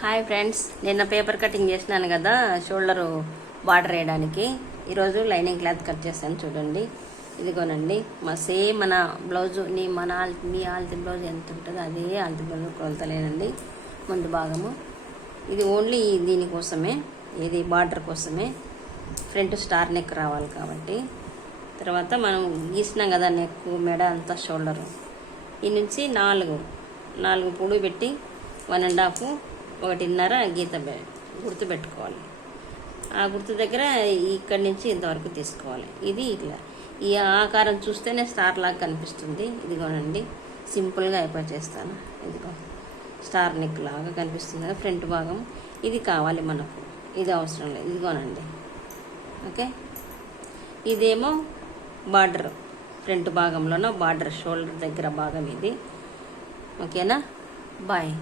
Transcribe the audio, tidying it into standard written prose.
Hi friends, నిన్న paper cutting చేసినాను కదా షోల్డర్ బార్డర్ వేయడానికి. ఈరోజు లైనింగ్ క్లాత్ కట్ చేస్తాను చూడండి. ఇదిగోనండి సేమ్ మన బ్లౌజ్ మీ ఆల్తి బ్లౌజ్ ఎంత ఉంటుందో అదే ఆల్తి బ్లౌజ్ కొలతలేనండి ముందు భాగము. ఇది ఓన్లీ దీనికోసమే, ఇది బార్డర్ కోసమే. ఫ్రంట్ స్టార్ నెక్ రావాలి కాబట్టి. తర్వాత మనం గీసినాం కదా నెక్, మెడ అంతా షోల్డరు. ఈ నుంచి నాలుగు పొడి పెట్టి 1.5 1.5 గీత గుర్తు పెట్టుకోవాలి. ఆ గుర్తు దగ్గర ఇక్కడి నుంచి ఇంతవరకు తీసుకోవాలి. ఇది ఇట్లా ఈ ఆకారం చూస్తేనే స్టార్ లాగా కనిపిస్తుంది. ఇదిగోనండి సింపుల్గా అయిపోయి చేస్తాను. ఇదిగో స్టార్ నెక్ లాగా కనిపిస్తుంది కదా ఫ్రంట్ భాగం. ఇది కావాలి మనకు, ఇది అవసరం లేదు. ఇదిగోనండి ఓకే. ఇదేమో బార్డర్, ఫ్రంట్ భాగంలోనో బార్డర్ షోల్డర్ దగ్గర భాగం ఇది. ఓకేనా, బాయ్.